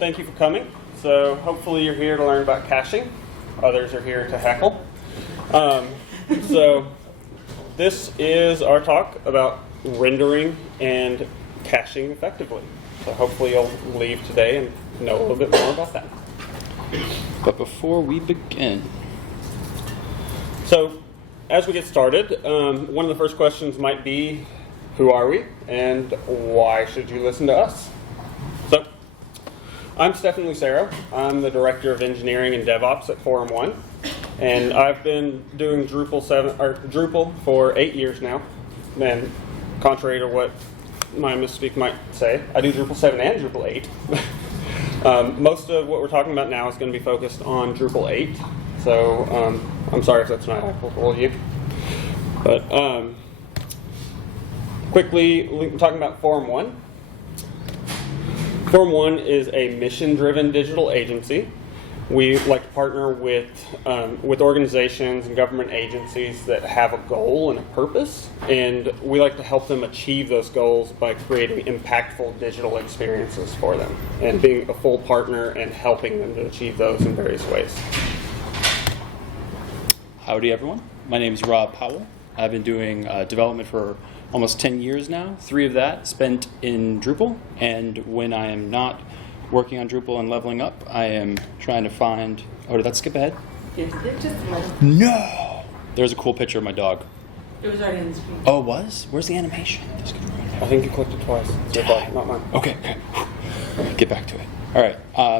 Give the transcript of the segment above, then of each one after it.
Thank you for coming. So hopefully you're here to learn about caching. Others are here to heckle. So this is our talk about rendering and caching effectively. So hopefully you'll leave today and know a little bit more about that. But before we begin, so as we get started, one of the first questions might be, who are we and why should you listen to us? So I'm Stefan Lucero. I'm the Director of Engineering and DevOps at Forum 1. And I've been doing Drupal for 8 years now. And contrary to what my misspeak might say, I do Drupal 7 and Drupal 8. Most of what we're talking about now is going to be focused on Drupal 8. So I'm sorry if that's not applicable to you. But quickly, we're talking about Forum 1. Forum 1 is a mission-driven digital agency. We like to partner with organizations and government agencies that have a goal and a purpose, and we like to help them achieve those goals by creating impactful digital experiences for them and being a full partner and helping them to achieve those in various ways. howdy everyone. My name is Rob Powell. I've been doing development for almost 10 years now, 3 of that spent in Drupal, and when I am not working on Drupal and leveling up, I am trying to find... Oh, did that skip ahead? Just a little. No! There's a cool picture of my dog. It was already on the screen. Oh, it was? Where's the animation? I think you clicked it twice. Your fault, not mine. Okay. Get back to it. All right,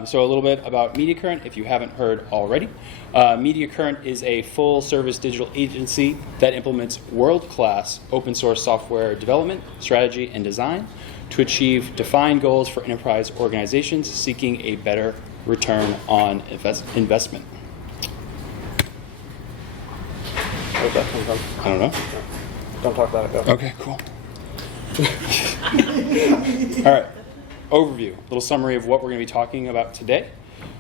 so a little bit about MediaCurrent, if you haven't heard already. MediaCurrent is a full-service digital agency that implements world-class open-source software development, strategy, and design to achieve defined goals for enterprise organizations seeking a better return on investment. Where'd that come from? I don't know. Don't talk about it, go. Okay, cool. All right. Overview, a little summary of what we're going to be talking about today.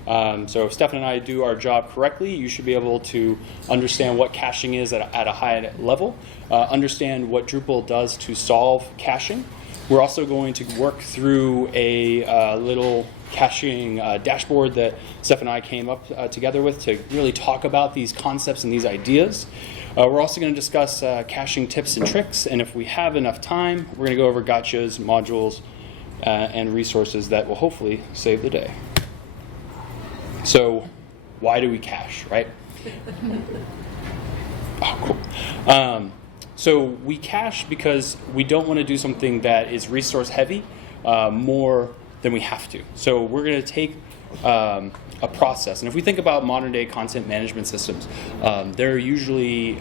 So if Stefan and I do our job correctly, you should be able to understand what caching is at a high level, understand what Drupal does to solve caching. We're also going to work through a little caching dashboard that Steph and I came up together with to really talk about these concepts and these ideas. We're also going to discuss caching tips and tricks, and if we have enough time, we're going to go over gotchas, modules, and resources that will hopefully save the day. So, why do we cache, right? Oh, cool. So we cache because we don't want to do something that is resource heavy more than we have to. So we're going to take a process, and if we think about modern day content management systems, they're usually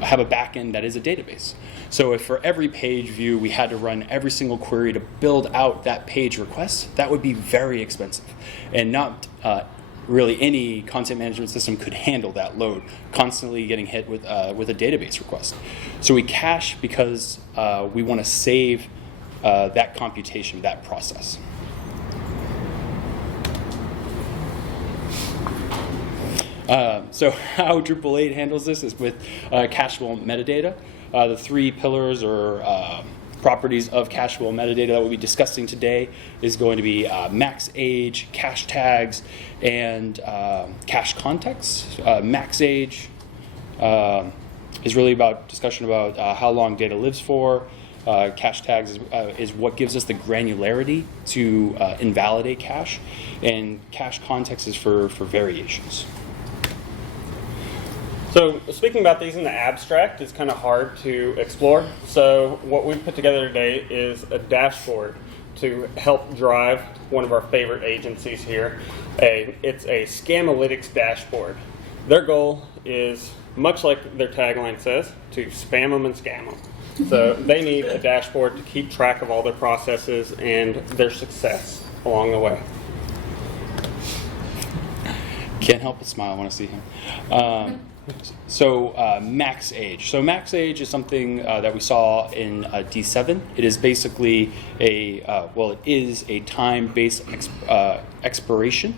have a backend that is a database. So if for every page view we had to run every single query to build out that page request, that would be very expensive, and not really any content management system could handle that load, constantly getting hit with a database request. So we cache because we want to save that computation, that process. So how Drupal 8 handles this is with cacheable metadata. The 3 pillars or properties of cacheable metadata that we'll be discussing today is going to be MaxAge, CashTags, and CashContext. MaxAge is really about discussion about how long data lives for. CashTags is what gives us the granularity to invalidate cache, and CashContext is for variations. So speaking about these in the abstract is kind of hard to explore. So what we've put together today is a dashboard to help drive one of our favorite agencies here. It's a Scamalytics dashboard. Their goal is, much like their tagline says, to spam them and scam them. So they need a dashboard to keep track of all their processes and their success along the way. Can't help but smile when I see him. So MaxAge. So MaxAge is something that we saw in D7. It is basically it is a time-based expiration.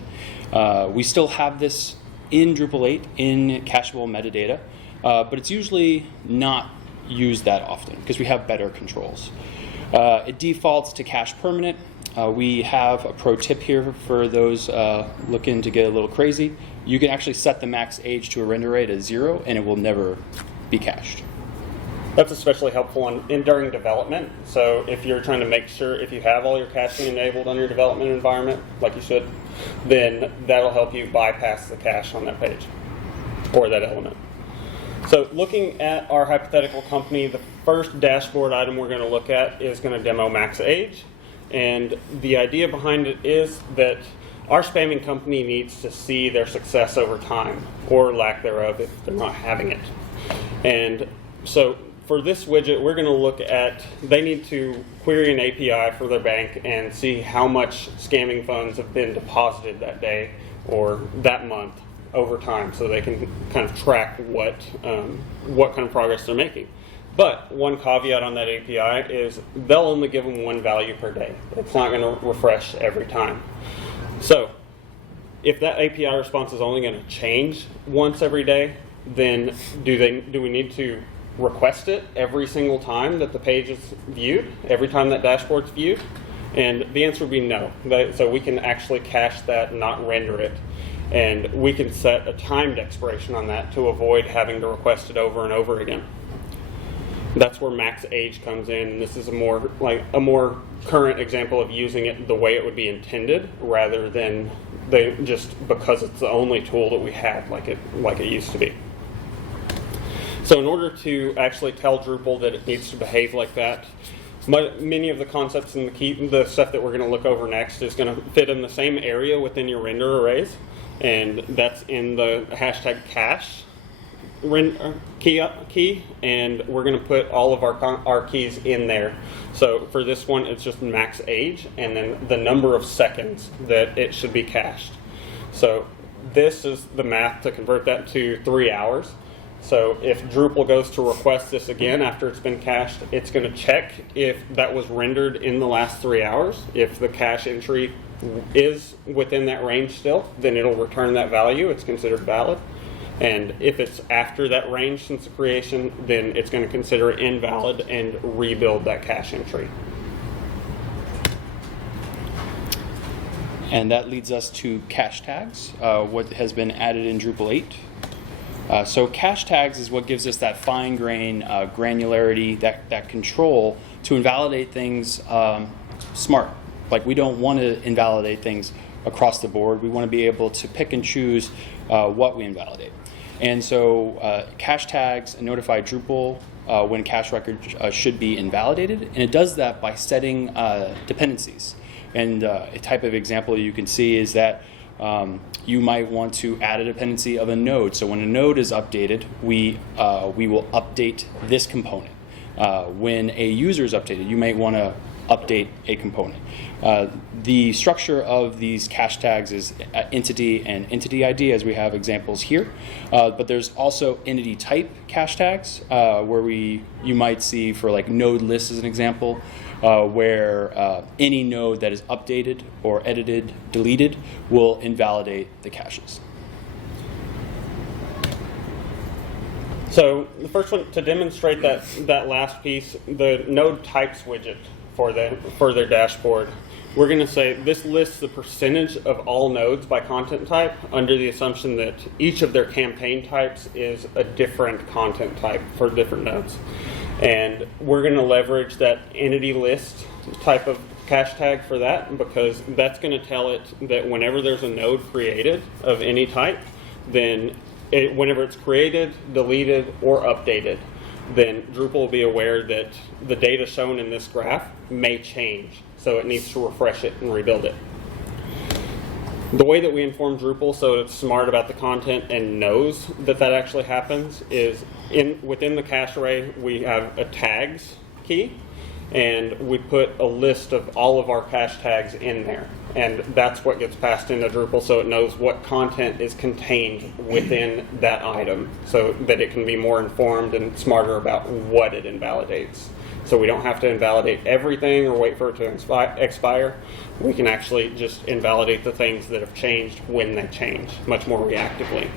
We still have this in Drupal 8 in cacheable metadata, but it's usually not used that often because we have better controls. It defaults to cache permanent, we have a pro tip here for those looking to get a little crazy. You can actually set the max age to a render rate of 0, and it will never be cached. That's especially helpful during development. So if you're trying to make sure if you have all your caching enabled on your development environment, like you should, then that'll help you bypass the cache on that page or that element. So looking at our hypothetical company, the first dashboard item we're going to look at is going to demo MaxAge. And the idea behind it is that our spamming company needs to see their success over time, or lack thereof if they're not having it. And so for this widget, we're going to look at, they need to query an API for their bank and see how much scamming funds have been deposited that day or that month over time, so they can kind of track what kind of progress they're making. But one caveat on that API is they'll only give them one value per day. It's not going to refresh every time. So if that API response is only going to change once every day, then do we need to request it every single time that the page is viewed, every time that dashboard's viewed? And the answer would be no. So we can actually cache that and not render it. And we can set a timed expiration on that to avoid having to request it over and over again. That's where MaxAge comes in, and this is a more current example of using it the way it would be intended, rather than just because it's the only tool that we have like it used to be. So in order to actually tell Drupal that it needs to behave like that, many of the concepts and the stuff that we're going to look over next is going to fit in the same area within your render arrays, and that's in the hashtag cache key, and we're going to put all of our keys in there. So for this one, it's just max age and then the number of seconds that it should be cached. So this is the math to convert that to 3 hours. So if Drupal goes to request this again after it's been cached, it's going to check if that was rendered in the last 3 hours. If the cache entry is within that range still, then it'll return that value. It's considered valid. And if it's after that range since the creation, then it's going to consider it invalid and rebuild that cache entry. And that leads us to CashTags, what has been added in Drupal 8. So CashTags is what gives us that fine-grained granularity, that control to invalidate things smart. Like, we don't want to invalidate things across the board. We want to be able to pick and choose what we invalidate. And so CashTags notify Drupal when cache records should be invalidated, and it does that by setting dependencies. And a type of example you can see is that you might want to add a dependency of a node. So when a node is updated, we will update this component. When a user is updated, you might want to update a component. The structure of these cache tags is entity and entity ID, as we have examples here. But there's also entity type cache tags, where you might see for like node list as an example, where any node that is updated or edited, deleted, will invalidate the caches. So the first one, to demonstrate that last piece, the node types widget for their dashboard, we're going to say this lists the percentage of all nodes by content type under the assumption that each of their campaign types is a different content type for different nodes. And we're going to leverage that entity list type of cache tag for that, because that's going to tell it that whenever there's a node created of any type, then whenever it's created, deleted, or updated, then Drupal will be aware that the data shown in this graph may change, so it needs to refresh it and rebuild it. The way that we inform Drupal so it's smart about the content and knows that actually happens is within the cache array we have a tags key, and we put a list of all of our cache tags in there. And that's what gets passed into Drupal, so it knows what content is contained within that item, so that it can be more informed and smarter about what it invalidates. So we don't have to invalidate everything or wait for it to expire. We can actually just invalidate the things that have changed when they change, much more reactively.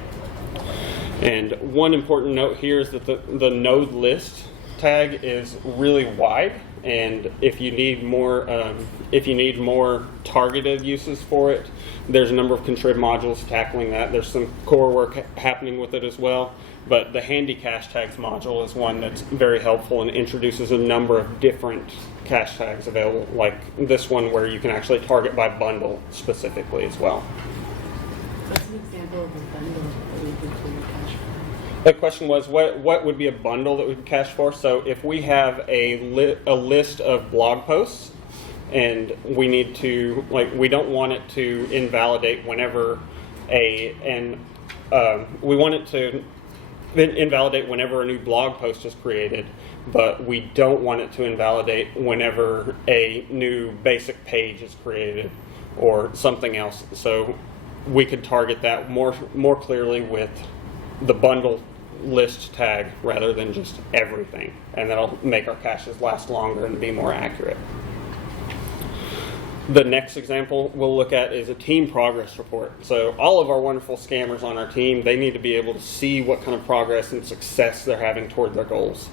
And one important note here is that the node list tag is really wide, and if you need more targeted uses for it, there's a number of contrib modules tackling that. There's some core work happening with it as well. But the handy cache tags module is one that's very helpful and introduces a number of different cache tags available, like this one where you can actually target by bundle specifically as well. What's an example of a bundle that we could do cache for? The question was, what would be a bundle that we could cache for? So if we have a list of blog posts, and we need to, we don't want it to invalidate whenever we want it to invalidate whenever a new blog post is created, but we don't want it to invalidate whenever a new basic page is created or something else. So we could target that more clearly with the bundle list tag rather than just everything, and that'll make our caches last longer and be more accurate. The next example we'll look at is a team progress report. So all of our wonderful scammers on our team, they need to be able to see what kind of progress and success they're having toward their goals.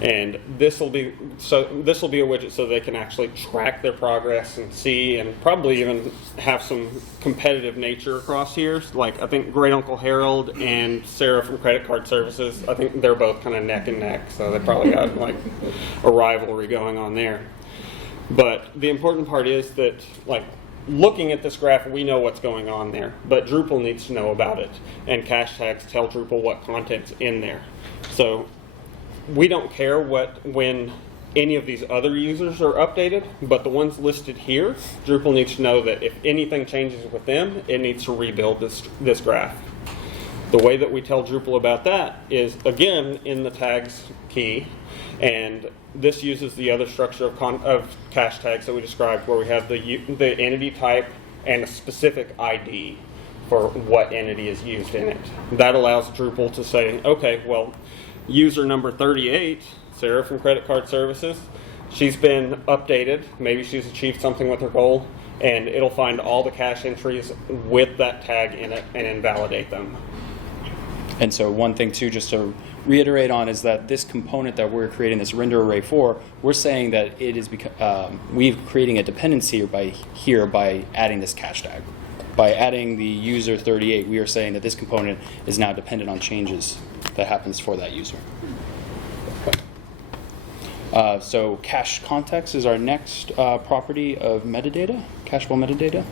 And this will be a widget so they can actually track their progress and see, and probably even have some competitive nature across here. Like I think Great Uncle Harold and Sarah from Credit Card Services, I think they're both kind of neck and neck, so they probably got a rivalry going on there. But the important part is that, looking at this graph, we know what's going on there, but Drupal needs to know about it, and cache tags tell Drupal what content's in there. So we don't care when any of these other users are updated, but the ones listed here, Drupal needs to know that if anything changes with them, it needs to rebuild this graph. The way that we tell Drupal about that is, again, in the tags key, and this uses the other structure of cache tags that we described, where we have the entity type and a specific ID for what entity is used in it. That allows Drupal to say, okay, well, user number 38, Sarah from Credit Card Services, she's been updated. Maybe she's achieved something with her goal, and it'll find all the cache entries with that tag in it and invalidate them. And so one thing too, just to reiterate on, is that this component that we're creating, this render array for, we're saying that it is we're creating a dependency by adding this cache tag. By adding the user 38, we are saying that this component is now dependent on changes that happens for that user. So CashContext is our next property of metadata, cacheable metadata.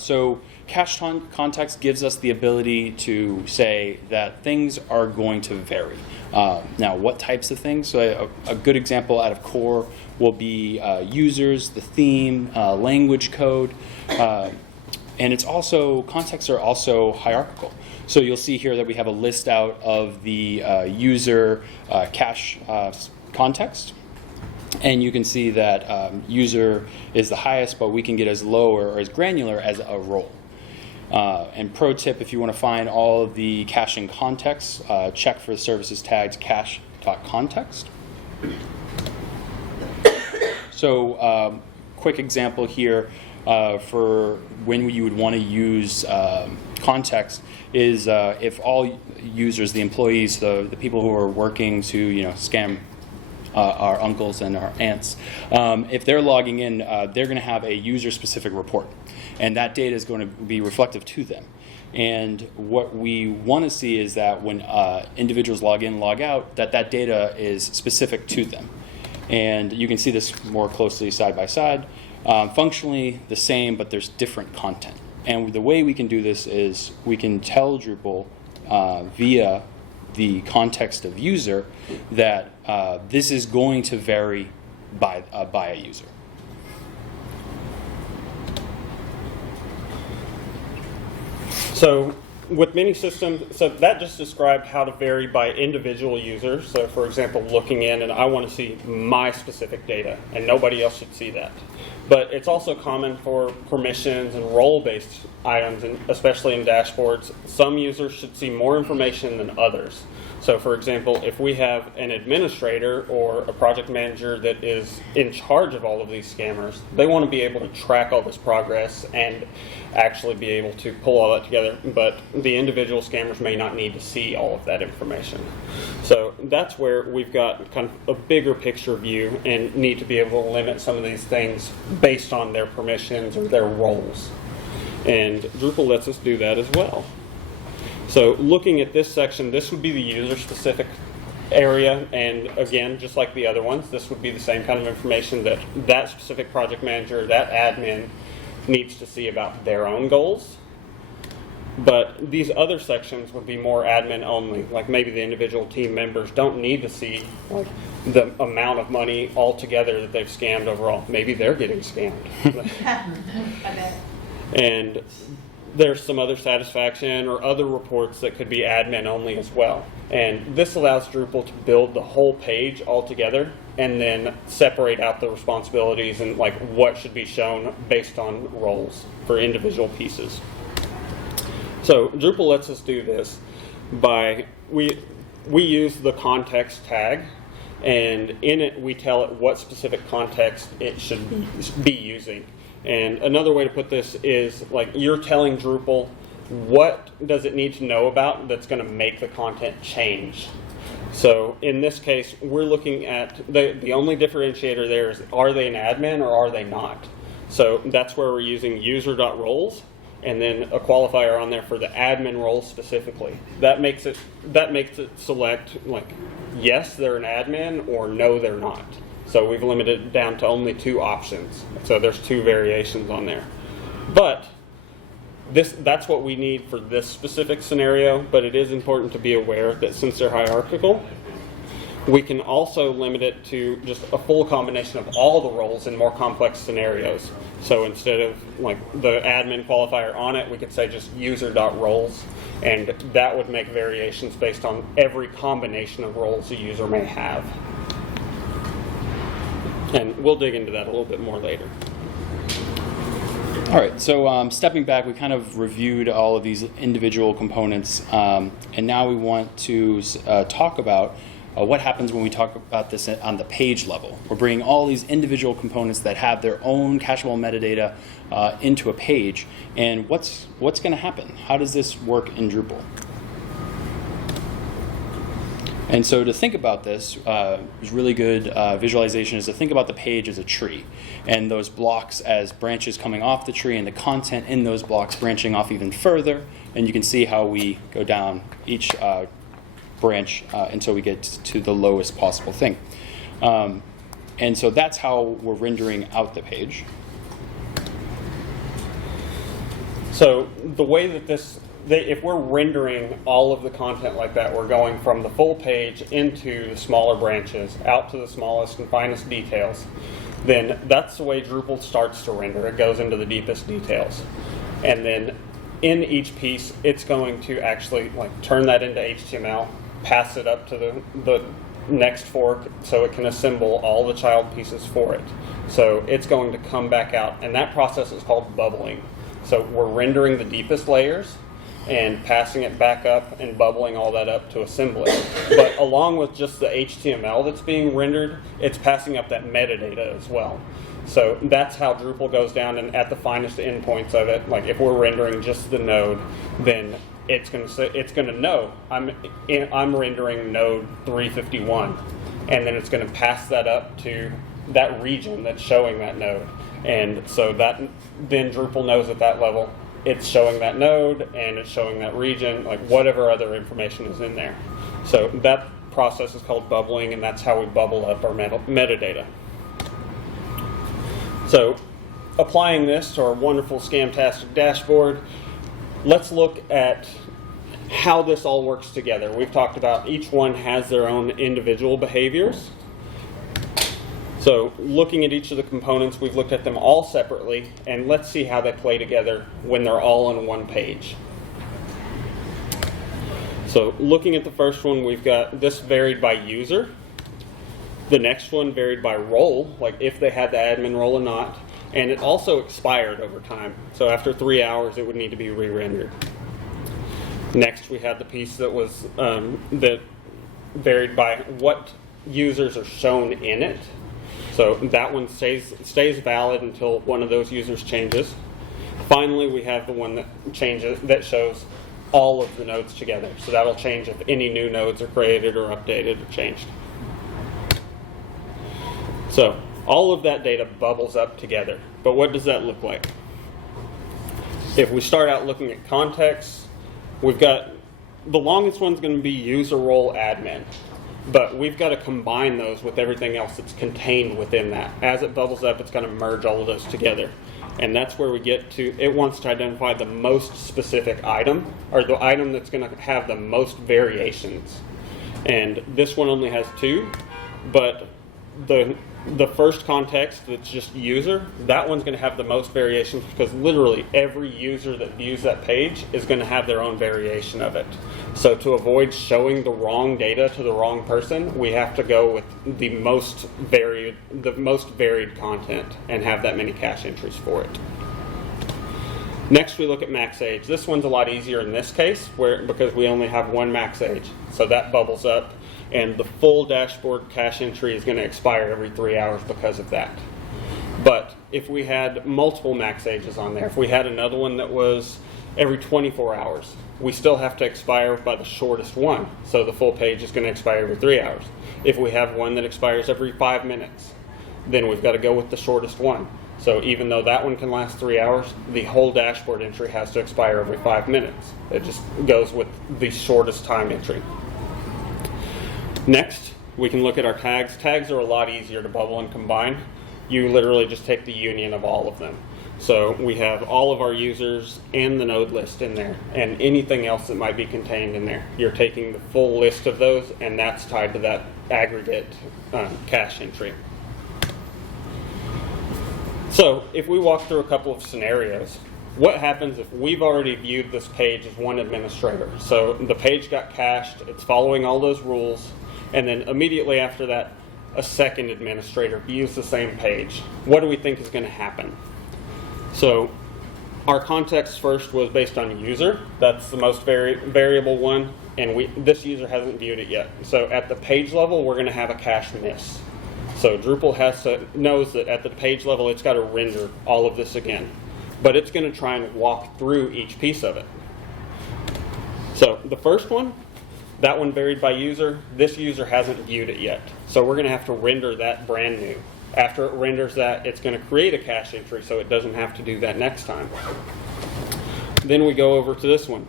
So CashContext gives us the ability to say that things are going to vary. Now, what types of things? So a good example out of core will be users, the theme, language code, and it's also, contexts are also hierarchical. So you'll see here that we have a list out of the user cache context. And you can see that user is the highest, but we can get as low or as granular as a role. And pro tip, if you want to find all of the caching contexts, check for the services tags cache.context. So quick example here for when you would want to use context is if all users, the employees, the people who are working to scam our uncles and our aunts, if they're logging in, they're going to have a user-specific report, and that data is going to be reflective to them. And what we want to see is that when individuals log in, log out, that data is specific to them. And you can see this more closely side by side. Functionally the same, but there's different content. And the way we can do this is we can tell Drupal via the context of user that this is going to vary by a user. So with many systems, so that just described how to vary by individual users. So for example, looking in and I want to see my specific data and nobody else should see that. But it's also common for permissions and role-based items, and especially in dashboards. Some users should see more information than others. So for example, if we have an administrator or a project manager that is in charge of all of these scammers, they want to be able to track all this progress and actually be able to pull all that together. But the individual scammers may not need to see all of that information. So that's where we've got kind of a bigger picture view and need to be able to limit some of these things based on their permissions or their roles. And Drupal lets us do that as well. So looking at this section, this would be the user-specific area, and again, just like the other ones, this would be the same kind of information that that specific project manager, that admin, needs to see about their own goals. But these other sections would be more admin only, like maybe the individual team members don't need to see like the amount of money altogether that they've scammed overall. Maybe they're getting scammed. I bet. And there's some other satisfaction or other reports that could be admin only as well. And this allows Drupal to build the whole page all together and then separate out the responsibilities and like what should be shown based on roles for individual pieces. So Drupal lets us do this by, we use the context tag, and in it we tell it what specific context it should be using. And another way to put this is like you're telling Drupal what does it need to know about that's going to make the content change. So in this case, we're looking at the only differentiator there is are they an admin or are they not? So that's where we're using user.roles and then a qualifier on there for the admin role specifically. That makes it select like yes, they're an admin or no, they're not. So we've limited it down to only 2 options. So there's 2 variations on there. But that's what we need for this specific scenario, but it is important to be aware that since they're hierarchical, we can also limit it to just a full combination of all the roles in more complex scenarios. So instead of like the admin qualifier on it, we could say just user.roles, and that would make variations based on every combination of roles a user may have. And we'll dig into that a little bit more later. All right, so stepping back, we kind of reviewed all of these individual components, and now we want to talk about what happens when we talk about this on the page level. We're bringing all these individual components that have their own cacheable metadata into a page, and what's going to happen? How does this work in Drupal? And so to think about this, really good visualization is to think about the page as a tree, and those blocks as branches coming off the tree, and the content in those blocks branching off even further. And you can see how we go down each branch until we get to the lowest possible thing. And so that's how we're rendering out the page. So the way that if we're rendering all of the content like that, we're going from the full page into the smaller branches, out to the smallest and finest details, then that's the way Drupal starts to render. It goes into the deepest details. And then in each piece, it's going to actually like turn that into HTML, pass it up to the next fork so it can assemble all the child pieces for it. So it's going to come back out, and that process is called bubbling. So we're rendering the deepest layers and passing it back up and bubbling all that up to assemble it. But along with just the HTML that's being rendered, it's passing up that metadata as well. So that's how Drupal goes down, and at the finest endpoints of it, like if we're rendering just the node, then it's going to know I'm rendering node 351, and then it's going to pass that up to that region that's showing that node. And so that then Drupal knows at that level it's showing that node and it's showing that region, like whatever other information is in there. So that process is called bubbling, and that's how we bubble up our metadata. So applying this to our wonderful Scamtastic dashboard, let's look at how this all works together. We've talked about each one has their own individual behaviors. So looking at each of the components, we've looked at them all separately, and let's see how they play together when they're all on one page. So looking at the first one, we've got this varied by user. The next one varied by role, like if they had the admin role or not. And it also expired over time. So after 3 hours, it would need to be re-rendered. Next, we had the piece that was that varied by what users are shown in it. So that one stays valid until one of those users changes. Finally, we have the one that changes, that shows all of the nodes together. So that'll change if any new nodes are created or updated or changed. So all of that data bubbles up together. But what does that look like? If we start out looking at context, we've got the longest one's going to be user role admin. But we've got to combine those with everything else that's contained within that. As it bubbles up, it's going to merge all of those together. And that's where we get to, it wants to identify the most specific item, or the item that's going to have the most variations. And this one only has 2, but the first context that's just user, that one's going to have the most variations because literally every user that views that page is going to have their own variation of it. So to avoid showing the wrong data to the wrong person, we have to go with the most varied content and have that many cache entries for it. Next, we look at MaxAge. This one's a lot easier in this case because we only have one MaxAge. So that bubbles up, and the full dashboard cache entry is going to expire every 3 hours because of that. But if we had multiple MaxAges on there, if we had another one that was every 24 hours, we still have to expire by the shortest one. So the full page is going to expire every 3 hours. If we have one that expires every 5 minutes, then we've got to go with the shortest one. So even though that one can last 3 hours, the whole dashboard entry has to expire every 5 minutes. It just goes with the shortest time entry. Next, we can look at our tags. Tags are a lot easier to bubble and combine. You literally just take the union of all of them. So we have all of our users and the node list in there, and anything else that might be contained in there. You're taking the full list of those, and that's tied to that aggregate cache entry. So if we walk through a couple of scenarios, what happens if we've already viewed this page as one administrator? So the page got cached, it's following all those rules, and then immediately after that, a second administrator views the same page. What do we think is going to happen? So our context first was based on user. That's the most variable one, and this user hasn't viewed it yet. So at the page level, we're going to have a cache miss. So Drupal knows that at the page level, it's got to render all of this again. But it's going to try and walk through each piece of it. So the first one, that one varied by user. This user hasn't viewed it yet. So we're going to have to render that brand new. After it renders that, it's going to create a cache entry so it doesn't have to do that next time. Then we go over to this one.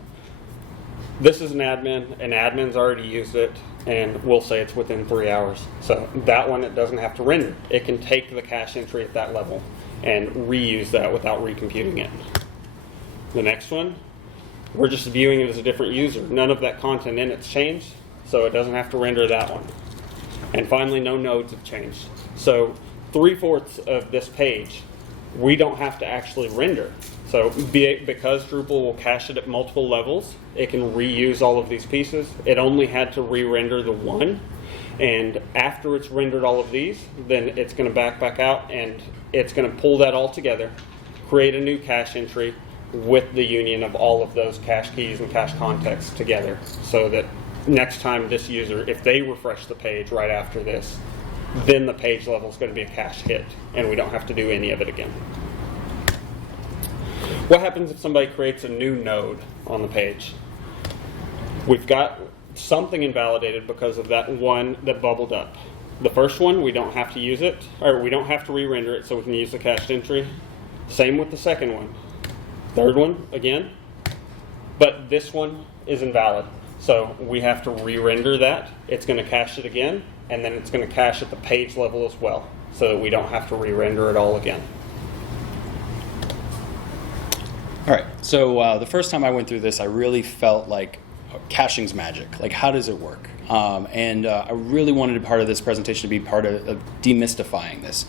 This is an admin's already used it, and we'll say it's within 3 hours. So that one, it doesn't have to render. It can take the cache entry at that level and reuse that without recomputing it. The next one, we're just viewing it as a different user. None of that content in it's changed, so it doesn't have to render that one. And finally, no nodes have changed. So 3/4 of this page, we don't have to actually render. So because Drupal will cache it at multiple levels, it can reuse all of these pieces. It only had to re-render the one. And after it's rendered all of these, then it's going to back out, and it's going to pull that all together, create a new cache entry with the union of all of those cache keys and cache contexts together, so that next time this user, if they refresh the page right after this, then the page level is going to be a cache hit, and we don't have to do any of it again. What happens if somebody creates a new node on the page? We've got something invalidated because of that one that bubbled up. The first one, we don't have to use it, or we don't have to re-render it, so we can use the cached entry. Same with the second one. Third one, again. But this one is invalid, so we have to re-render that. It's going to cache it again, and then it's going to cache at the page level as well, so that we don't have to re-render it all again. All right, so the first time I went through this, I really felt like caching's magic. Like, how does it work? And I really wanted part of this presentation to be part of demystifying this,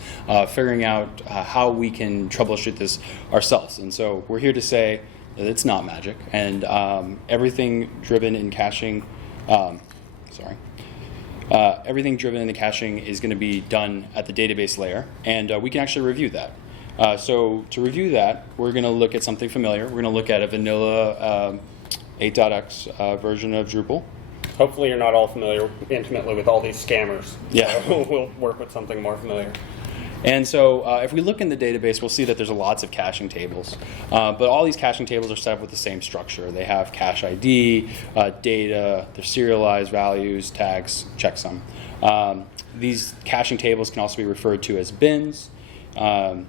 figuring out how we can troubleshoot this ourselves. And so we're here to say that it's not magic, and everything driven in caching, everything driven in the caching is going to be done at the database layer, and we can actually review that. So to review that, we're going to look at something familiar. We're going to look at a vanilla 8.x version of Drupal. Hopefully you're not all familiar intimately with all these scammers. Yeah. So we'll work with something more familiar. And so if we look in the database, we'll see that there's lots of caching tables. But all these caching tables are set up with the same structure. They have cache ID, data, their serialized values, tags, checksum. These caching tables can also be referred to as bins. And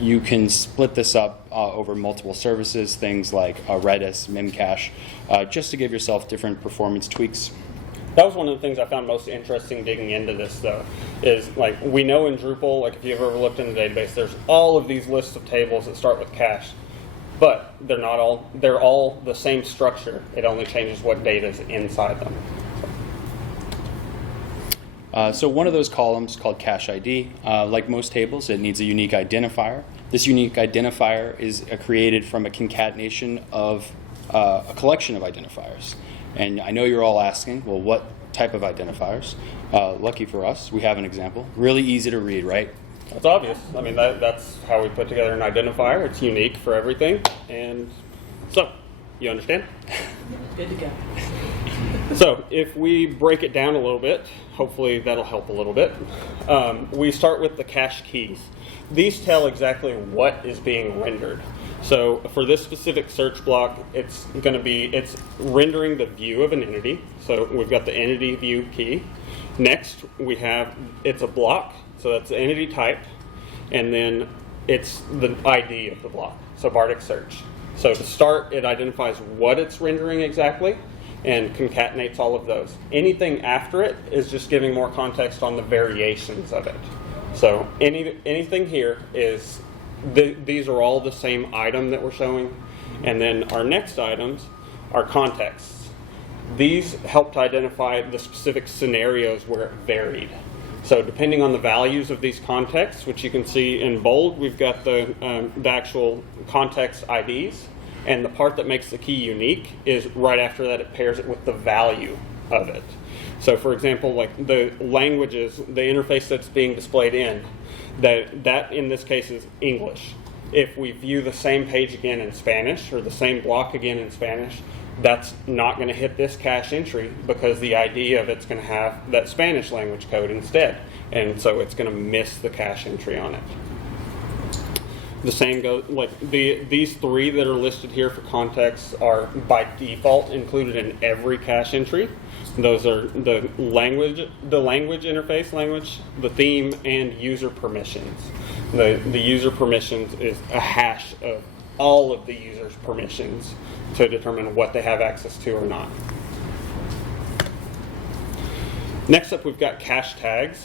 you can split this up over multiple services, things like Redis, Memcache, just to give yourself different performance tweaks. That was one of the things I found most interesting digging into this, though, is like we know in Drupal, like if you've ever looked in the database, there's all of these lists of tables that start with cache, but they're all the same structure. It only changes what data is inside them. So one of those columns called cache ID, like most tables, it needs a unique identifier. This unique identifier is created from a concatenation of a collection of identifiers. And I know you're all asking, well, what type of identifiers? Lucky for us, we have an example. Really easy to read, right? That's obvious. I mean, that's how we put together an identifier. It's unique for everything. And so, you understand? Good to go. So, if we break it down a little bit, hopefully that'll help a little bit. We start with the cache keys. These tell exactly what is being rendered. So for this specific search block, it's rendering the view of an entity. So we've got the entity view key. Next, it's a block. So that's the entity type. And then it's the ID of the block. So Bardic search. So to start, it identifies what it's rendering exactly and concatenates all of those. Anything after it is just giving more context on the variations of it. So anything here is, these are all the same item that we're showing. And then our next items are contexts. These help to identify the specific scenarios where it varied. So depending on the values of these contexts, which you can see in bold, we've got the actual context IDs. And the part that makes the key unique is right after that it pairs it with the value of it. So for example, like the languages, the interface that's being displayed in, that in this case is English. If we view the same page again in Spanish or the same block again in Spanish, that's not going to hit this cache entry because the ID of it's going to have that Spanish language code instead. And so it's going to miss the cache entry on it. The same goes, like these three that are listed here for context are by default included in every cache entry. Those are the language interface language, the theme, and user permissions. The user permissions is a hash of all of the user's permissions to determine what they have access to or not. Next up, we've got CashTags.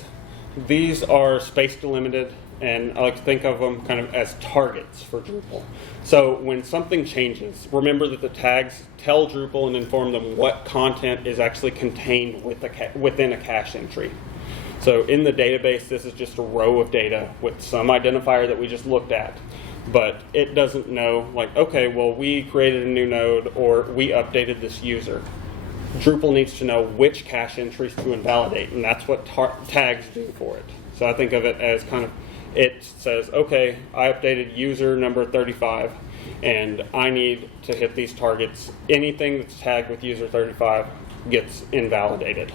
These are space delimited, and I like to think of them kind of as targets for Drupal. So when something changes, remember that the tags tell Drupal and inform them what content is actually contained within a cache entry. So in the database, this is just a row of data with some identifier that we just looked at. But it doesn't know, like, okay, well, we created a new node or we updated this user. Drupal needs to know which cache entries to invalidate, and that's what tags do for it. So I think of it as kind of, it says, okay, I updated user number 35, and I need to hit these targets. Anything that's tagged with user 35 gets invalidated.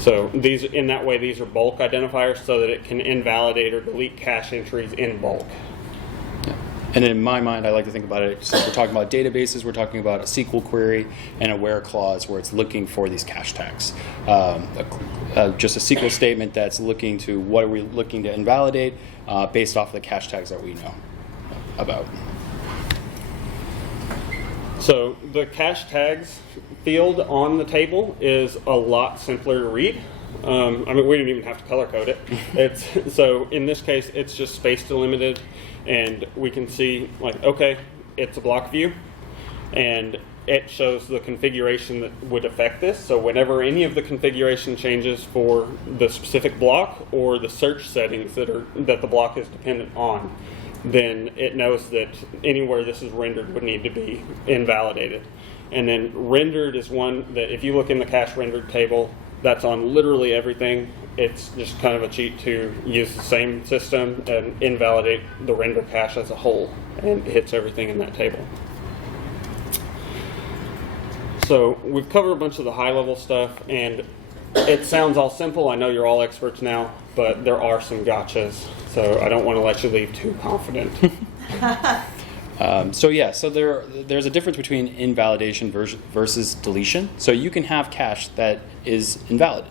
So in that way, these are bulk identifiers so that it can invalidate or delete cache entries in bulk. And in my mind, I like to think about it, since we're talking about databases, we're talking about a SQL query and a where clause where it's looking for these cache tags. Just a SQL statement that's looking to what are we looking to invalidate based off of the cache tags that we know about. So the cache tags field on the table is a lot simpler to read. I mean, we didn't even have to color code it. So in this case, it's just space delimited. And we can see, like, okay, it's a block view, and it shows the configuration that would affect this. So whenever any of the configuration changes for the specific block or the search settings that the block is dependent on, then it knows that anywhere this is rendered would need to be invalidated. And then rendered is one that if you look in the cache rendered table, that's on literally everything. It's just kind of a cheat to use the same system and invalidate the render cache as a whole, and it hits everything in that table. So we've covered a bunch of the high-level stuff, and it sounds all simple. I know you're all experts now, but there are some gotchas, so I don't want to let you leave too confident. So there's a difference between invalidation versus deletion. So you can have cache that is invalid,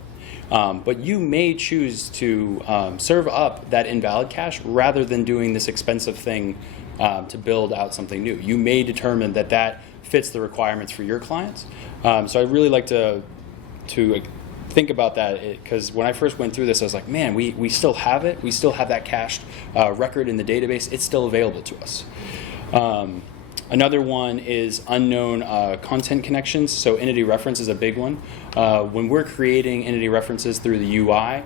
but you may choose to serve up that invalid cache rather than doing this expensive thing to build out something new. You may determine that that fits the requirements for your clients. So I really like to think about that, because when I first went through this, I was like, man, we still have it. We still have that cached record in the database. It's still available to us. Another one is unknown content connections. So entity reference is a big one. When we're creating entity references through the UI,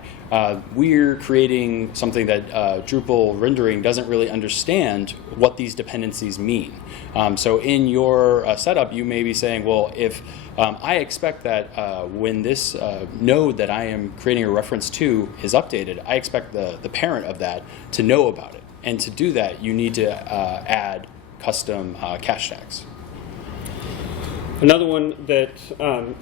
we're creating something that Drupal rendering doesn't really understand what these dependencies mean. So in your setup, you may be saying, well, if I expect that when this node that I am creating a reference to is updated, I expect the parent of that to know about it. And to do that, you need to add custom cache tags. Another one that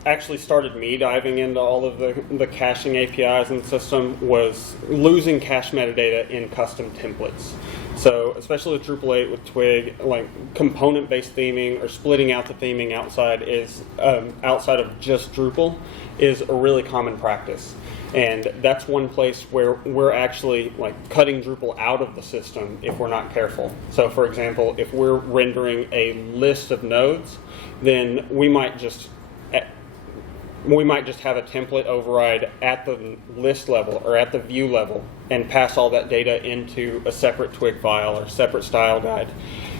actually started me diving into all of the caching APIs in the system was losing cache metadata in custom templates. So especially with Drupal 8 with Twig, like component-based theming or splitting out the theming outside of just Drupal is a really common practice. And that's one place where we're actually like cutting Drupal out of the system if we're not careful. So for example, if we're rendering a list of nodes, then we might just have a template override at the list level or at the view level and pass all that data into a separate Twig file or separate style guide.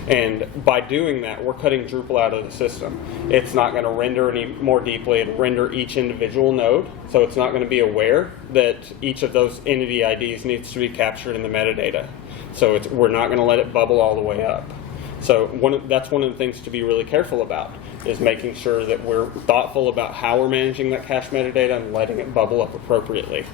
And by doing that, we're cutting Drupal out of the system. It's not going to render any more deeply and render each individual node. So it's not going to be aware that each of those entity IDs needs to be captured in the metadata. So we're not going to let it bubble all the way up. So that's one of the things to be really careful about, is making sure that we're thoughtful about how we're managing that cache metadata and letting it bubble up appropriately.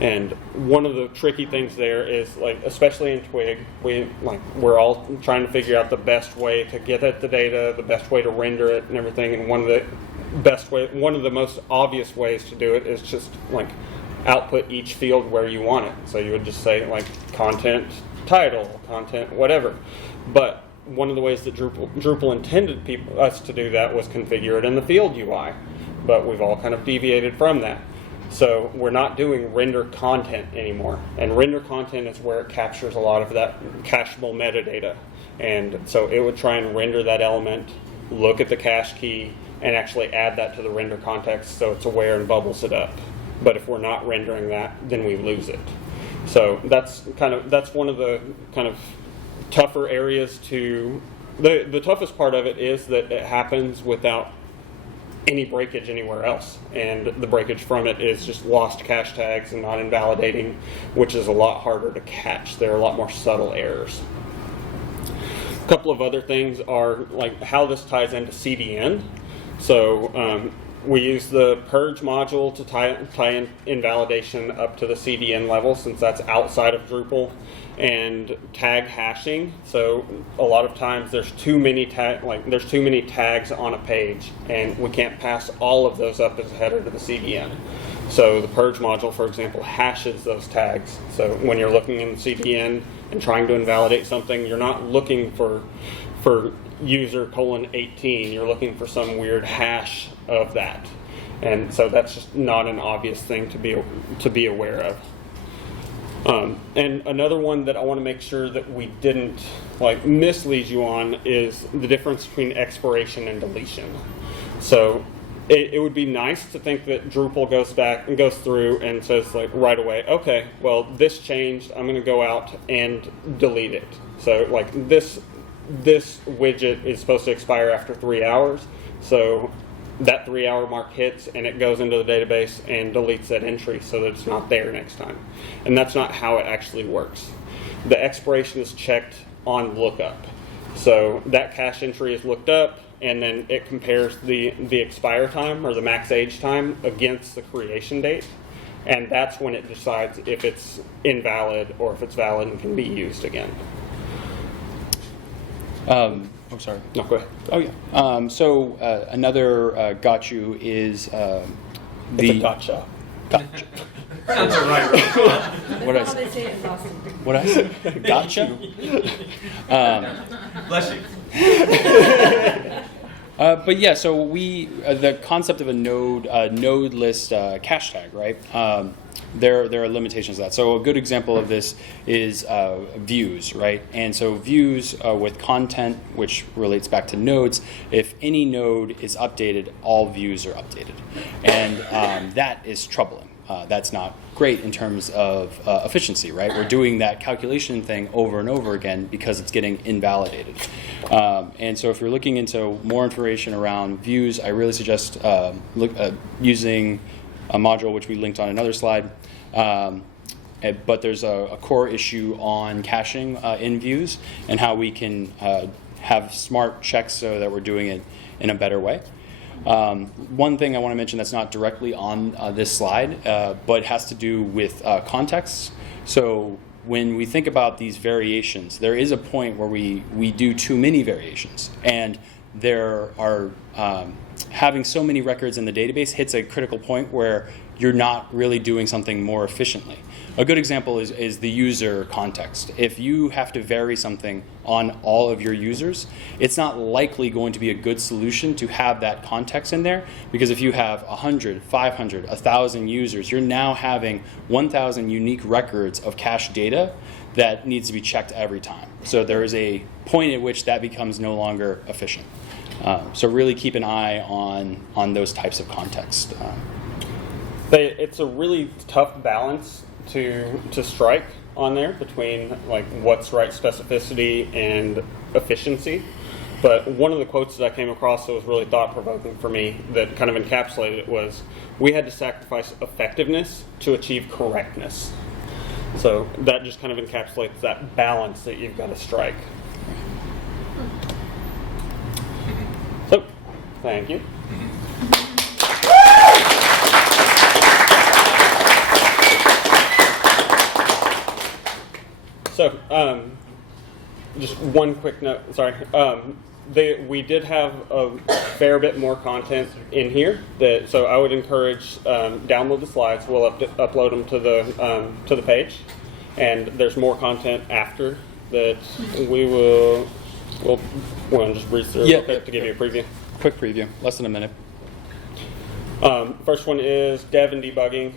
And one of the tricky things there is, like, especially in Twig, we're all trying to figure out the best way to get at the data, the best way to render it and everything. And one of the most obvious ways to do it is just like output each field where you want it. So you would just say like content title, content whatever. But one of the ways that Drupal intended us to do that was configure it in the field UI. But we've all kind of deviated from that. So we're not doing render content anymore. And render content is where it captures a lot of that cacheable metadata. And so it would try and render that element, look at the cache key, and actually add that to the render context so it's aware and bubbles it up. But if we're not rendering that, then we lose it. So that's one of the kind of tougher areas to... The toughest part of it is that it happens without any breakage anywhere else, and the breakage from it is just lost cache tags and not invalidating, which is a lot harder to catch. There are a lot more subtle errors. A couple of other things are like how this ties into CDN. So we use the purge module to tie in invalidation up to the CDN level, since that's outside of Drupal, and tag hashing. So a lot of times there's too many tags on a page, and we can't pass all of those up as a header to the CDN. So the purge module, for example, hashes those tags. So when you're looking in the CDN and trying to invalidate something, you're not looking for user :18. You're looking for some weird hash of that, and so that's just not an obvious thing to be aware of. And another one that I want to make sure that we didn't mislead you on is the difference between expiration and deletion. So it would be nice to think that Drupal goes back and goes through and says right away, okay, well this changed, I'm going to go out and delete it. So this widget is supposed to expire after 3 hours, so that 3 hour mark hits and it goes into the database and deletes that entry so that it's not there next time. And that's not how it actually works. The expiration is checked on lookup. So that cache entry is looked up, and then it compares the expire time or the MaxAge time against the creation date. And that's when it decides if it's invalid or if it's valid and can be used again. I'm sorry. No, go ahead. Oh, yeah. So another got you is It's a gotcha. Gotcha. Sounds right. What I That's how say? they say it in Boston. What I say? Gotcha. Bless you. But yeah, so the concept of a node list cache tag, right? There are limitations to that. So a good example of this is views, right? And so views with content, which relates back to nodes, if any node is updated, all views are updated. And that is troubling. That's not great in terms of efficiency, right? We're doing that calculation thing over and over again because it's getting invalidated. And so if you're looking into more information around views, I really suggest using a module which we linked on another slide. But there's a core issue on caching in views and how we can have smart checks so that we're doing it in a better way. One thing I want to mention that's not directly on this slide, but has to do with context. So when we think about these variations, there is a point where we do too many variations. And there are having so many records in the database hits a critical point where you're not really doing something more efficiently. A good example is the user context. If you have to vary something on all of your users, it's not likely going to be a good solution to have that context in there, because if you have 100, 500, 1,000 users, you're now having 1,000 unique records of cache data that needs to be checked every time. So there is a point at which that becomes no longer efficient. So really keep an eye on those types of context. It's a really tough balance to strike on there between like what's right specificity and efficiency. But one of the quotes that I came across that was really thought-provoking for me that kind of encapsulated it was, we had to sacrifice effectiveness to achieve correctness. So that just kind of encapsulates that balance that you've got to strike. So, thank you. So, just one quick note, sorry. We did have a fair bit more content in here, so I would encourage download the slides. We'll upload them to the page, and there's more content after that. We'll just breeze through real quick to give you a preview. Quick preview, less than a minute. First one is dev and debugging.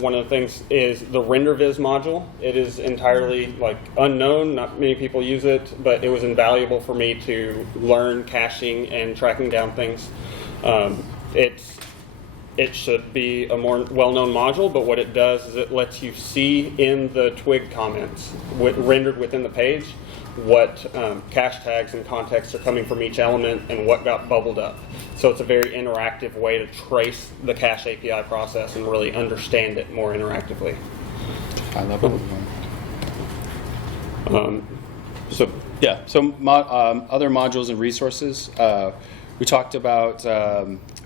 One of the things is the render viz module. It is entirely unknown. Not many people use it, but it was invaluable for me to learn caching and tracking down things. It should be a more well-known module, but what it does is it lets you see in the twig comments rendered within the page what cache tags and context are coming from each element and what got bubbled up. So it's a very interactive way to trace the cache API process and really understand it more interactively. I love it. So other modules and resources. We talked about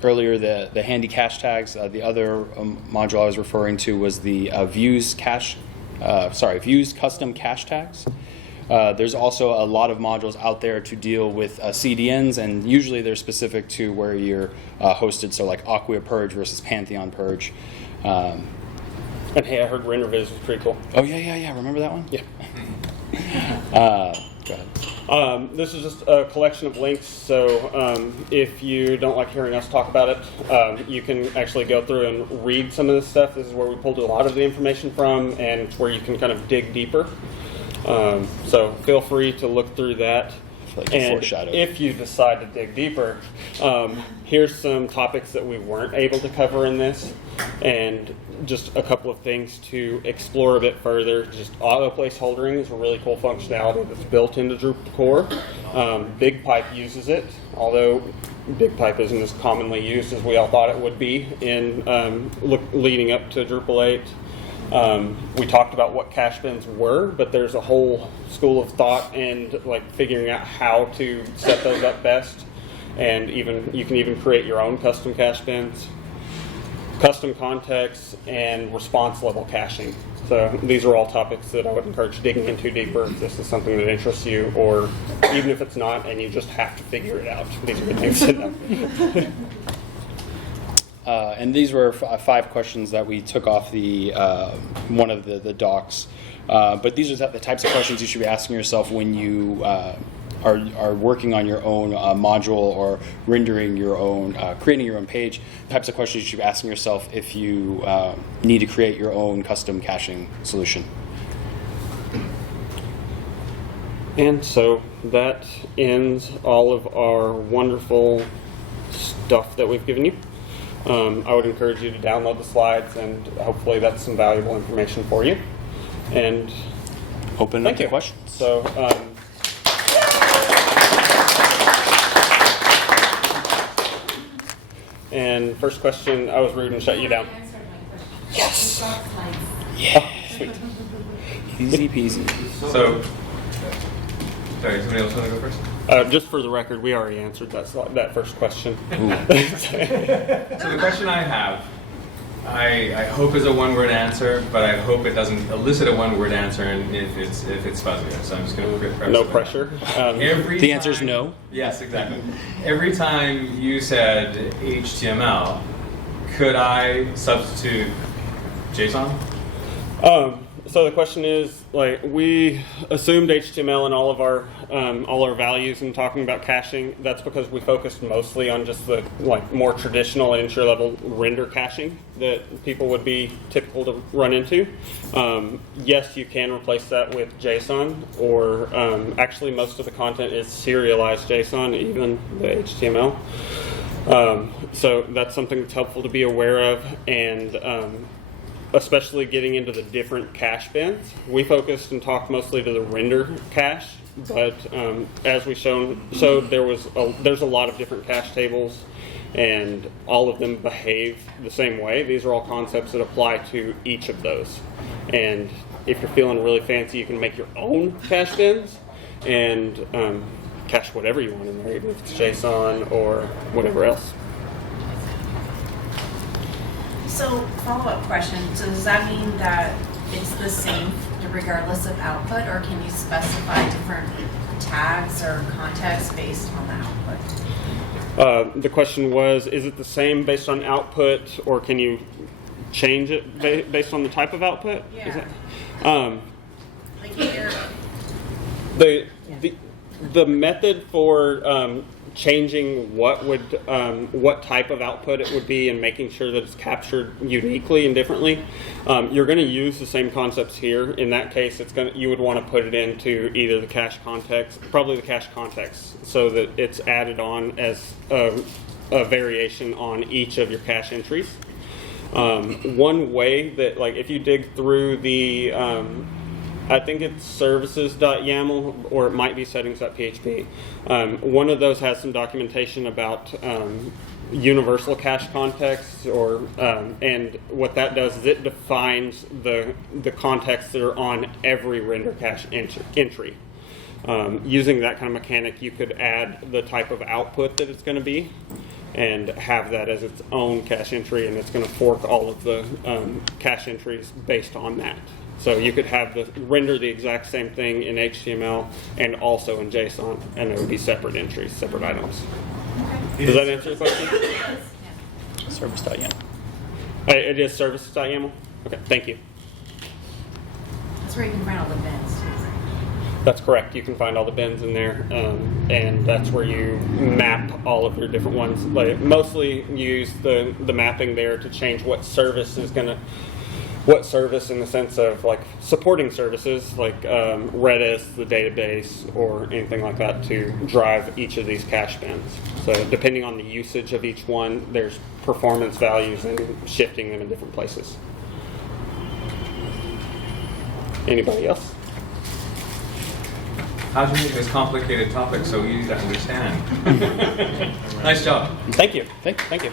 earlier the handy cache tags. The other module I was referring to was the views custom cache tags. There's also a lot of modules out there to deal with CDNs, and usually they're specific to where you're hosted, so like Acquia Purge versus Pantheon Purge. And hey, I heard render viz was pretty cool. Oh, yeah. Remember that one? Yeah. Go ahead. This is just a collection of links, so if you don't like hearing us talk about it, you can actually go through and read some of this stuff. This is where we pulled a lot of the information from, and where you can kind of dig deeper. So feel free to look through that. And if you decide to dig deeper, here's some topics that we weren't able to cover in this, and just a couple of things to explore a bit further. Just auto placeholdering is a really cool functionality that's built into Drupal core. BigPipe uses it, although BigPipe isn't as commonly used as we all thought it would be in leading up to Drupal 8. We talked about what cache bins were, but there's a whole school of thought and figuring out how to set those up best, and you can even create your own custom cache bins, custom contexts, and response level caching. So these are all topics that I would encourage digging into deeper if this is something that interests you, or even if it's not and you just have to figure it out. These are the things to know. and these were 5 questions that we took off the one of the docs. But these are the types of questions you should be asking yourself when you are working on your own module or rendering your own, creating your own page. The types of questions you should be asking yourself if you need to create your own custom caching solution. And so that ends all of our wonderful stuff that we've given you. I would encourage you to download the slides, and hopefully that's some valuable information for you. And Open up to questions. So, and first question, I was rude and shut you down. Yes. Yeah. Sweet. Easy peasy. So, sorry, somebody else want to go first? Just for the record, we already answered that first question. So the question I have, I hope is a one-word answer, but I hope it doesn't elicit a one-word answer, and if it's fuzzier. So I'm just going to put pressure. No pressure. The answer is no. Yes, exactly. Every time you said HTML, could I substitute JSON? So the question is, like, we assumed HTML in all our values in talking about caching. That's because we focused mostly on just the more traditional entry-level render caching that people would be typical to run into. Yes, you can replace that with JSON, or actually most of the content is serialized JSON, even the HTML. So that's something that's helpful to be aware of, and especially getting into the different cache bins. We focused and talked mostly to the render cache, but as we showed there's a lot of different cache tables, and all of them behave the same way. These are all concepts that apply to each of those. And if you're feeling really fancy, you can make your own cache bins and cache whatever you want in there, even if it's JSON or whatever else. So, follow-up question. So does that mean that it's the same regardless of output, or can you specify different tags or context based on the output? The question was, is it the same based on output, or can you change it based on the type of output? Yeah. Is that, Like either... the method for changing what type of output it would be and making sure that it's captured uniquely and differently, you're going to use the same concepts here. In that case, you would want to put it into either the CashContext, probably the CashContext, so that it's added on as a variation on each of your cache entries. One way that, like, if you dig through the I think it's services.yaml, or it might be settings.php. One of those has some documentation about universal cache context, and what that does is it defines the contexts that are on every render cache entry. Using that kind of mechanic, you could add the type of output that it's going to be, and have that as its own cache entry, and it's going to fork all of the cache entries based on that. So you could have render the exact same thing in HTML and also in JSON, and there would be separate entries, separate items. Does that answer the question? Service.yaml. It is services.yaml? Okay, thank you. That's where you can find all the bins, too. That's correct. You can find all the bins in there, and that's where you map all of your different ones. Like, mostly use the mapping there to change what service is going to... What service, in the sense of like supporting services like Redis, the database, or anything like that, to drive each of these cache bins. So depending on the usage of each one, there's performance values and shifting them in different places. Anybody else? How'd you make this complicated topic so easy to understand? Nice job. Thank you. Thank you.